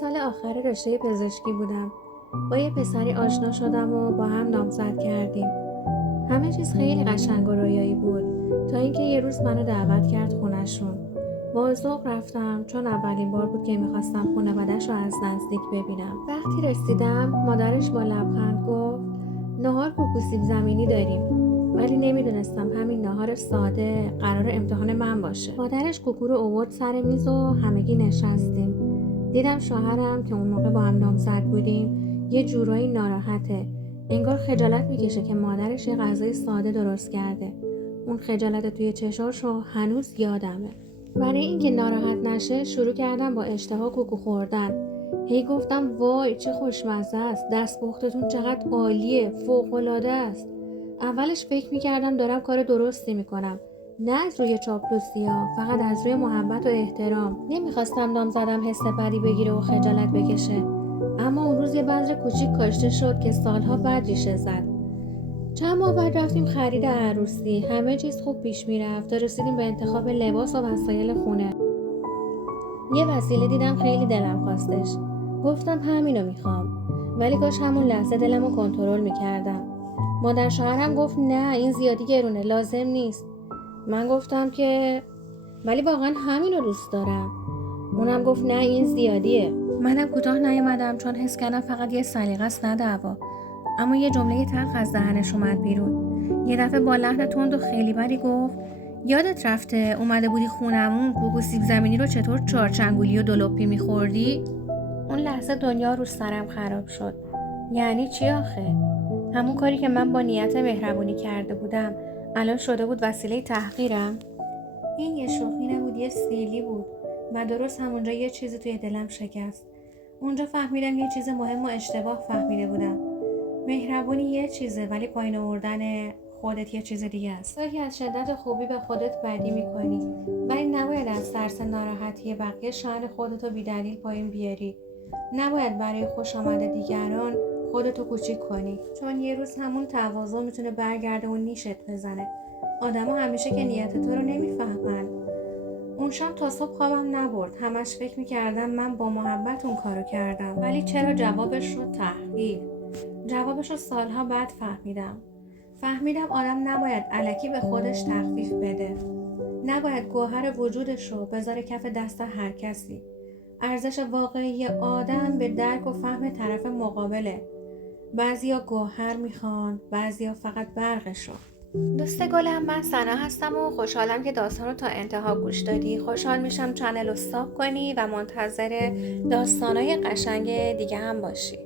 سال آخر رشته پزشکی بودم. با یه پسری آشنا شدم و با هم نامزد کردیم. همه چیز خیلی قشنگ و رویایی بود تا اینکه یه روز منو دعوت کرد خونه‌شون. با ذوق رفتم چون اولین بار بود که میخواستم خانواده‌اش رو از نزدیک ببینم. وقتی رسیدم مادرش با لبخند گفت ناهار کوکو سیب زمینی داریم، ولی نمیدونستم همین ناهار ساده قرار امتحان من باشه. مادرش کوکو رو آورد سر میز و همگی نشستیم. دیدم شوهرم که اون موقع با هم نامزد بودیم یه جورایی ناراحته، انگار خجالت میکشه که مادرش یه غذای ساده درست کرده. اون خجالت توی چشاشو هنوز یادمه. برای اینکه ناراحت نشه شروع کردم با اشتها کوکو خوردن. هی گفتم وای چه خوشمزه است، دستپختتون چقدر عالیه، فوق‌العاده است. اولش فکر میکردم دارم کار درستی میکنم، نه از روی چاپلوسی ها، فقط از روی محبت و احترام. نمیخواستم نامزدم حس بدی بگیره و خجالت بکشه. اما اون روز یه بذر کوچیک کاشته شد که سالها بعد ریشه زد. چند ماه بعد رفتیم خرید عروسی. همه چیز خوب پیش میرفت تا رسیدیم به انتخاب لباس و وسایل خونه. یه وسیله دیدم خیلی دلم خواستش. گفتم همینو میخوام، ولی کاش همون لحظه دلمو کنترل میکردم. مادر شوهرم گفت نه این زیادی گرونه، لازم نیست. من گفتم که ولی واقعا همینو دوست دارم. اونم گفت نه این زیادیه. منم کوتاه نیومدم چون حس کردم فقط یه سلیقه است نه دعوا. اما یه جمله تلخ از دهنش اومد بیرون. یه دفعه با لحن تند و خیلی بدی گفت یادت رفته اومده بودی خونمون کوکو سیب زمینی رو چطور چارچنگولی و دلوپی میخوردی؟ اون لحظه دنیا رو سرم خراب شد. یعنی چی آخه؟ همون کاری که من با نیت مهربونی کرده بودم الان شده بود وسیله تحقیرم؟ این یه شوخی نبود، یه سیلی بود و درست همونجا یه چیزی توی دلم شکست. اونجا فهمیدم یه چیز مهم و اشتباه فهمیده بودم. مهربونی یه چیزه ولی پایین آوردن خودت یه چیز دیگه است. تو که از شدت خوبی به خودت بدی میکنی، ولی نباید از ترس ناراحتی بقیه شأن خودتو بی‌دلیل پایین بیاری. نباید برای خوش آمد دیگران خودتو کوچیک کنی، چون یه روز همون تواضع میتونه برگرده و نیشت بزنه. آدما همیشه که نیت تو رو نمیفهمن. اون شب تا صبح خوابم نبرد. همش فکر میکردم من با محبت اون کارو کردم، ولی چرا جوابش رو تحقیر. جوابش رو سالها بعد فهمیدم آدم نباید الکی به خودش تخفیف بده. نباید گوهر وجودش رو بذاره کف دست هر کسی. ارزش واقعی آدم به درک و فهم طرف مقابله. بعضیا گوهر میخوان، بعضیا فقط برقشو. دوست گلم، من سنا هستم و خوشحالم که داستان رو تا انتها گوش دادی. خوشحال میشم چنل رو ساب کنی و منتظر داستانای قشنگ دیگه هم باشی.